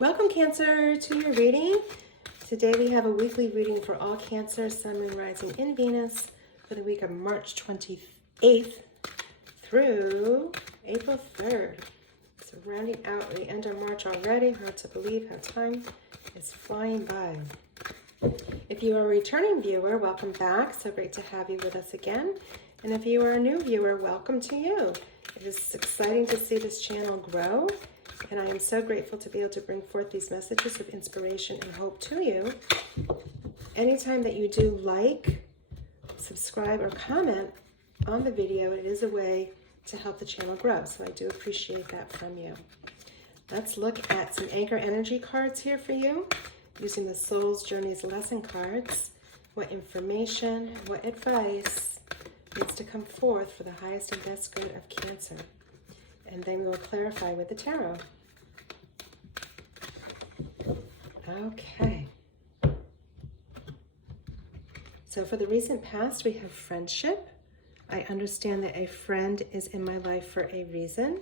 Welcome, Cancer, to your reading. Today we have a weekly reading for all Cancer, Sun, Moon, Rising in Venus for the week of March 28th through April 3rd. So rounding out the end of March already. Hard to believe how time is flying by. If you are a returning viewer, welcome back. So great to have you with us again. And if you are a new viewer, welcome to you. It is exciting to see this channel grow. And I am so grateful to be able to bring forth these messages of inspiration and hope to you. Anytime that you do like, subscribe, or comment on the video, it is a way to help the channel grow. So I do appreciate that from you. Let's look at some anchor energy cards here for you using the Soul's Journeys lesson cards. What information, what advice needs to come forth for the highest and best good of Cancer? And then we will clarify with the tarot. Okay. So for the recent past, we have friendship. I understand that a friend is in my life for a reason,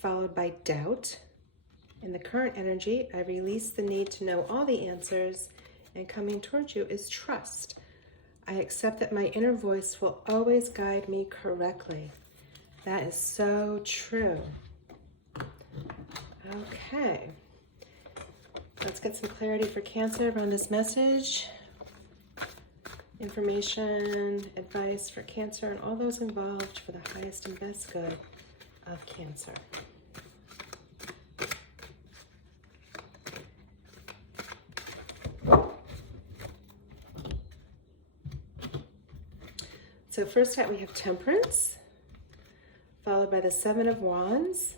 followed by doubt. In the current energy, I release the need to know all the answers, and coming towards you is trust. I accept that my inner voice will always guide me correctly. That is so true. Okay. Let's get some clarity for Cancer around this message. Information, advice for Cancer and all those involved for the highest and best good of Cancer. So first up we have Temperance, followed by the Seven of Wands,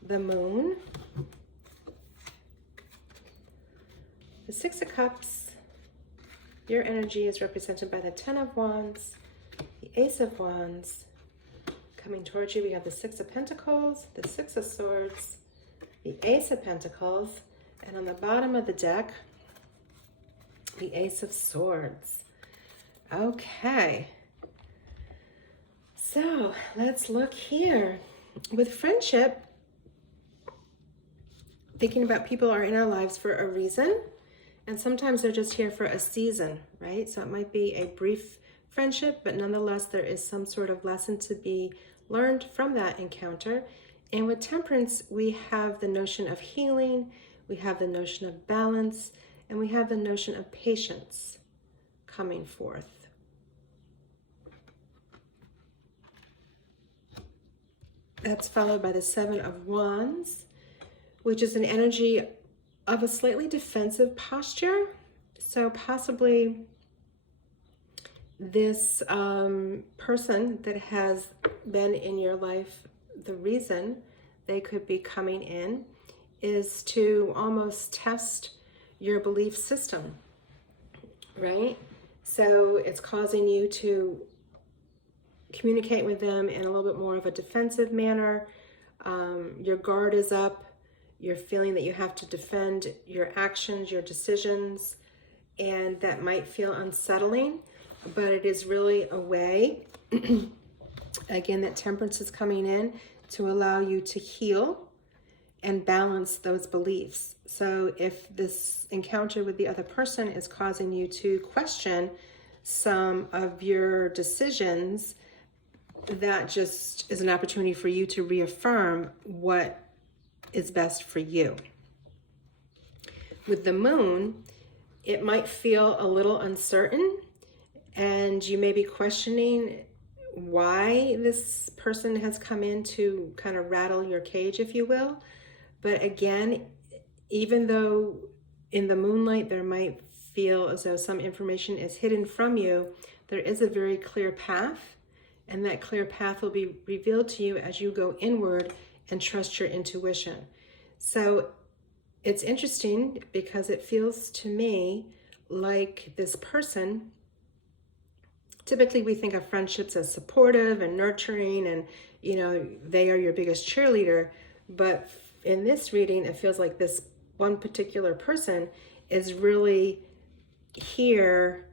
the Moon, the Six of Cups. Your energy is represented by the Ten of Wands, the Ace of Wands. Coming towards you, we have the Six of Pentacles, the Six of Swords, the Ace of Pentacles, and on the bottom of the deck, the Ace of Swords. Okay. So let's look here. With friendship, thinking about people are in our lives for a reason, and sometimes they're just here for a season, right? So it might be a brief friendship, but nonetheless, there is some sort of lesson to be learned from that encounter. And with Temperance, we have the notion of healing, we have the notion of balance, and we have the notion of patience coming forth. That's followed by the Seven of Wands, which is an energy of a slightly defensive posture. So possibly this person that has been in your life, the reason they could be coming in is to almost test your belief system, right? So it's causing you to communicate with them in a little bit more of a defensive manner. Your guard is up. You're feeling that you have to defend your actions, your decisions, and that might feel unsettling, but it is really a way, again, that Temperance is coming in to allow you to heal and balance those beliefs. So if this encounter with the other person is causing you to question some of your decisions, that just is an opportunity for you to reaffirm what is best for you. With the Moon, it might feel a little uncertain, and you may be questioning why this person has come in to kind of rattle your cage, if you will. But again, even though in the moonlight there might feel as though some information is hidden from you, there is a very clear path, and that clear path will be revealed to you as you go inward and trust your intuition. So it's interesting because it feels to me like this person, typically we think of friendships as supportive and nurturing and, you know, they are your biggest cheerleader. But in this reading, it feels like this one particular person is really here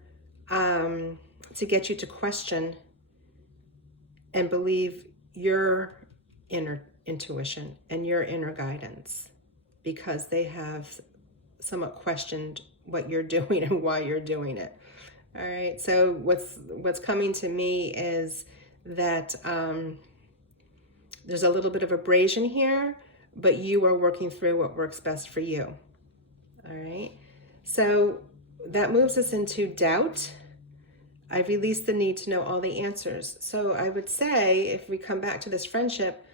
to get you to question and believe your inner intuition and your inner guidance. because they have somewhat questioned what you're doing and why you're doing it. All right, so what's coming to me is that there's a little bit of abrasion here, but you are working through what works best for you. All right, so that moves us into doubt. I've released the need to know all the answers. So I would say, if we come back to this friendship,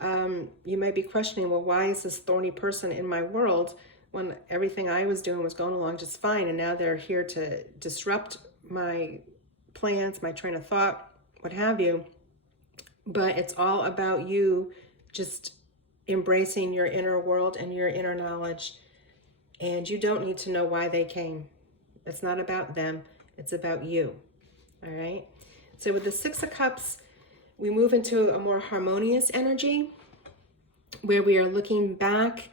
you might be questioning, well, why is this thorny person in my world when everything I was doing was going along just fine, and now they're here to disrupt my plans, my train of thought, what have you. But it's all about you just embracing your inner world and your inner knowledge, and you don't need to know why they came. It's not about them, it's about you. All right, so with the Six of Cups, we move into a more harmonious energy where we are looking back,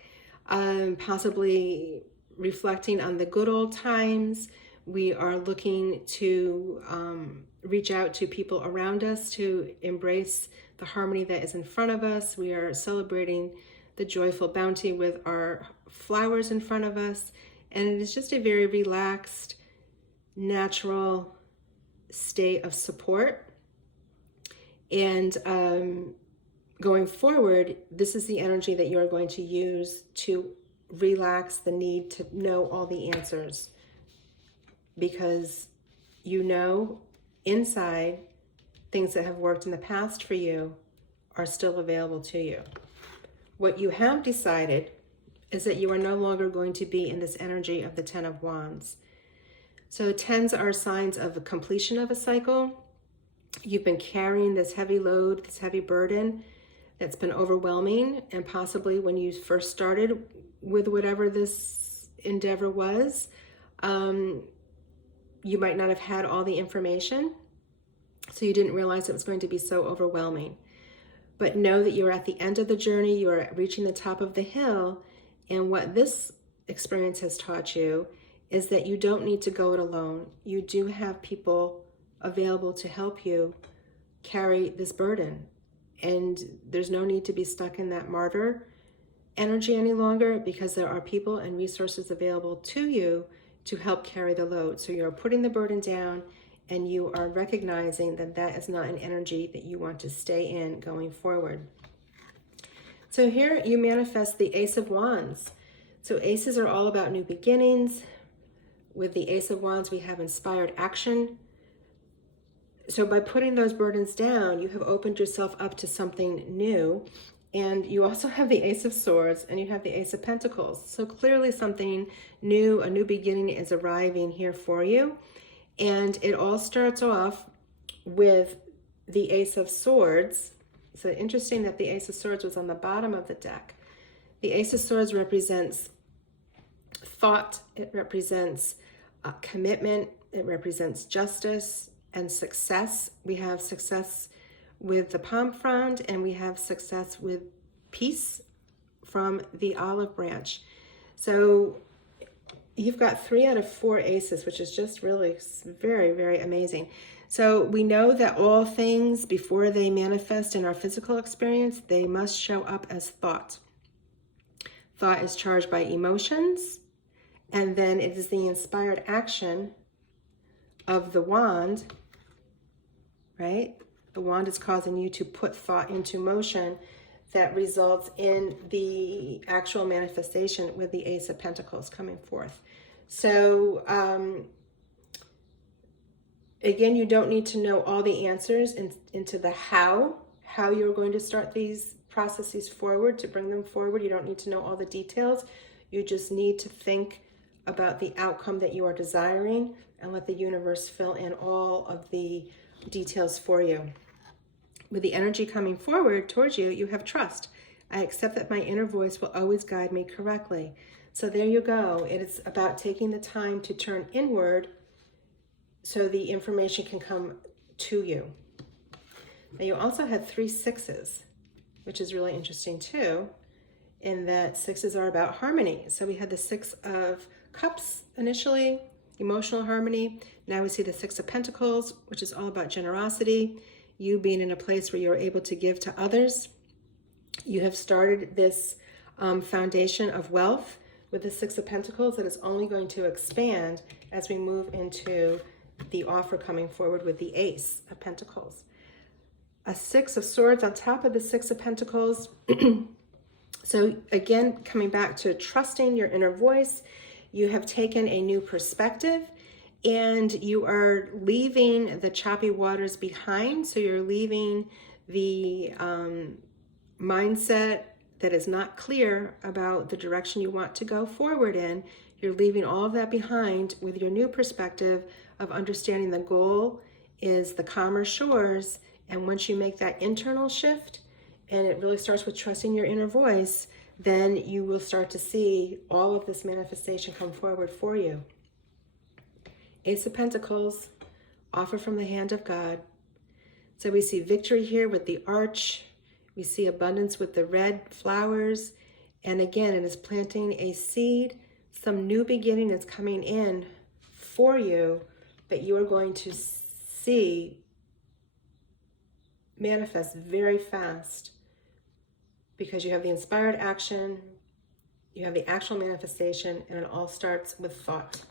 possibly reflecting on the good old times. We are looking to reach out to people around us to embrace the harmony that is in front of us. We are celebrating the joyful bounty with our flowers in front of us. And it is just a very relaxed, natural state of support. And going forward, this is the energy that you're going to use to relax the need to know all the answers, because you know inside things that have worked in the past for you are still available to you. What you have decided is that you are no longer going to be in this energy of the Ten of Wands. So tens are signs of the completion of a cycle. You've been carrying this heavy load, this heavy burden that's been overwhelming, and possibly when you first started with whatever this endeavor was, you might not have had all the information, so you didn't realize it was going to be so overwhelming. But know that you're at the end of the journey, you're reaching the top of the hill, and what this experience has taught you is that you don't need to go it alone. You do have people available to help you carry this burden, and there's no need to be stuck in that martyr energy any longer, because there are people and resources available to you to help carry the load. So you're putting the burden down, and you are recognizing that that is not an energy that you want to stay in going forward. So here you manifest the Ace of Wands. So aces are all about new beginnings. With the Ace of Wands, we have inspired action. So by putting those burdens down, you have opened yourself up to something new. And you also have the Ace of Swords, and you have the Ace of Pentacles. So clearly something new, a new beginning is arriving here for you. And it all starts off with the Ace of Swords. So interesting that the Ace of Swords was on the bottom of the deck. The Ace of Swords represents thought, it represents commitment, it represents justice and success. We have success with the palm frond, and we have success with peace from the olive branch. So you've got 3 out of 4 aces, which is just really very, very amazing. So we know that all things, before they manifest in our physical experience, they must show up as thought. Thought is charged by emotions, and then it is the inspired action of the wand, right? The wand is causing you to put thought into motion that results in the actual manifestation with the Ace of Pentacles coming forth. So again, you don't need to know all the answers into the how you're going to start these processes forward, to bring them forward. You don't need to know all the details. You just need to think about the outcome that you are desiring and let the universe fill in all of the details for you. With the energy coming forward towards you, you have trust. I accept that my inner voice will always guide me correctly. So there you go. It is about taking the time to turn inward so the information can come to you. Now you also had 3 sixes, which is really interesting too, in that 6s are about harmony. So we had the 6 of Cups initially, emotional harmony. Now we see the 6 of Pentacles, which is all about generosity, you being in a place where you're able to give to others. You have started this foundation of wealth with the Six of Pentacles that is only going to expand as we move into the offer coming forward with the Ace of Pentacles. A Six of Swords on top of the Six of Pentacles. So again, coming back to trusting your inner voice, you have taken a new perspective and you are leaving the choppy waters behind. So you're leaving the mindset that is not clear about the direction you want to go forward in. You're leaving all of that behind with your new perspective of understanding the goal is the calmer shores. And once you make that internal shift, and it really starts with trusting your inner voice, then you will start to see all of this manifestation come forward for you. Ace of Pentacles, offer from the hand of God. So we see victory here with the arch. We see abundance with the red flowers. And again, it is planting a seed. Some new beginning is coming in for you that you are going to see manifest very fast, because you have the inspired action, you have the actual manifestation, and it all starts with thought.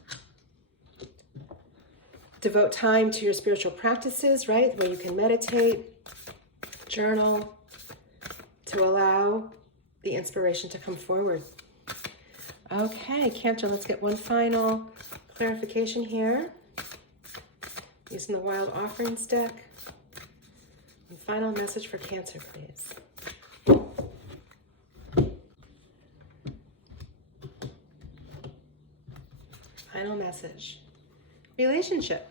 Devote time to your spiritual practices, right? Where you can meditate, journal, to allow the inspiration to come forward. Okay, Cancer, let's get one final clarification here. Using the Wild Offerings deck. One final message for Cancer, please. Final message. Relationship.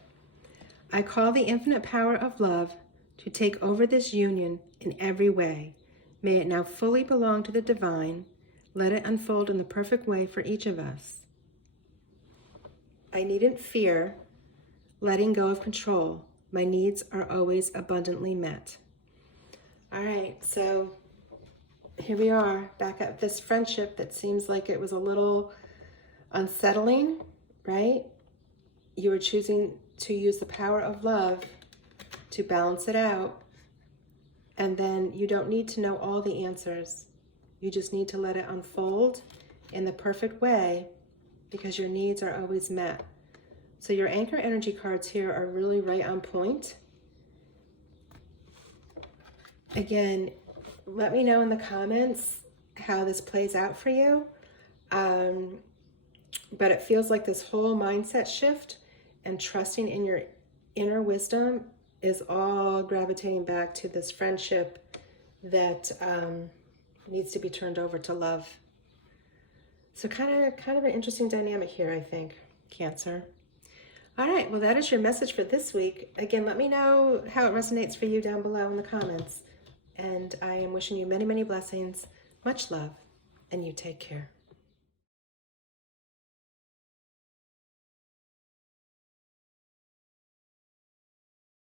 I call the infinite power of love to take over this union in every way. May it now fully belong to the divine. Let it unfold in the perfect way for each of us. I needn't fear letting go of control. My needs are always abundantly met. All right, so here we are back at this friendship that seems like it was a little unsettling, right? You were choosing to use the power of love to balance it out. And then you don't need to know all the answers. You just need to let it unfold in the perfect way, because your needs are always met. So your anchor energy cards here are really right on point. Again, let me know in the comments how this plays out for you. But it feels like this whole mindset shift and trusting in your inner wisdom is all gravitating back to this friendship that needs to be turned over to love. So kind of an interesting dynamic here, I think, Cancer. All right, well, that is your message for this week. Again, let me know how it resonates for you down below in the comments. And I am wishing you many, many blessings, much love, and you take care.